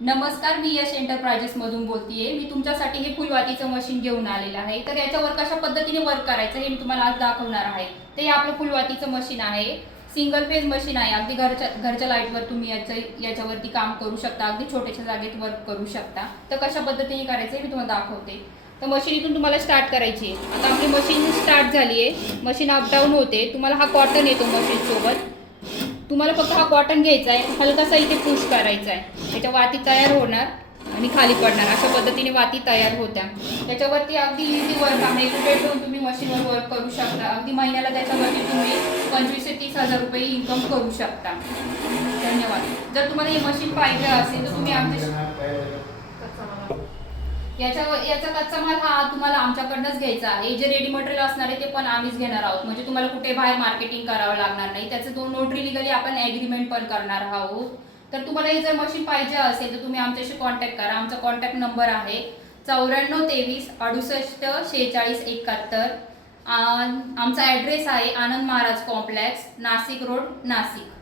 नमस्कार, मी यश एंटरप्राइजेस मधून बोलतेय। मी तुमच्यासाठी हे फुलवातीचं मशीन घेऊन आलेलं आहे। तर याच्यावर कशा पद्धतीने वर्क करायचं हे मी तुम्हाला आज दाखवणार आहे। ते आपलं फुलवातीचं मशीन आहे, सिंगल फेज मशीन आहे। अगदी घरच्या लाईटवर तुम्ही याच्यावरती काम करू शकता, अगदी छोट्याशा जागेत वर्क करू शकता। तर कशा पद्धतीने करायचं हे मी तुम्हाला दाखवते। तर मशीन इथून तुम्हाला स्टार्ट करायची आहे। आता आपली मशीन स्टार्ट झाली आहे, मशीन अप डाऊन होते। तुम्हाला हा कॉटन येतो मशीन सोबत, तुम्हाला फक्त हा कॉटन घ्यायचा आहे, हलकासा इथे पुश करायचा आहे, त्याच्या वाती तयार होणार आणि खाली पडणार। अशा पद्धतीने वाती तयार होत्या। त्याच्यावरती अगदी इझी वर्क आहे, कुठे ठेवून तुम्ही मशीनवर वर्क करू शकता। अगदी महिन्याला त्याच्यावरती तुम्ही 25 ते 30 हजार रुपये इन्कम करू शकता। धन्यवाद। जर तुम्हाला हे मशीन पाहिजे असेल तर तुम्ही याचा कच्चा माल हा तुम्हाला आमच्याकडनंच घ्यायचा आहे। जे रेडी मटेरियल असणार आहे ते पण आम्हीच घेणार आहोत, म्हणजे तुम्हाला कुठे बाहेर मार्केटिंग करावं लागणार नाही। त्याचं नोटरी लिगली आपण ॲग्रीमेंट पण करणार आहोत। तर तुम्हाला हे जर मशीन पाहिजे असेल तर तुम्ही आमच्याशी कॉन्टॅक्ट करा। आमचा कॉन्टॅक्ट नंबर आहे 94 23 68 46 71। आमचा ॲड्रेस आहे आनंद महाराज कॉम्प्लेक्स, नाशिक रोड, नाशिक।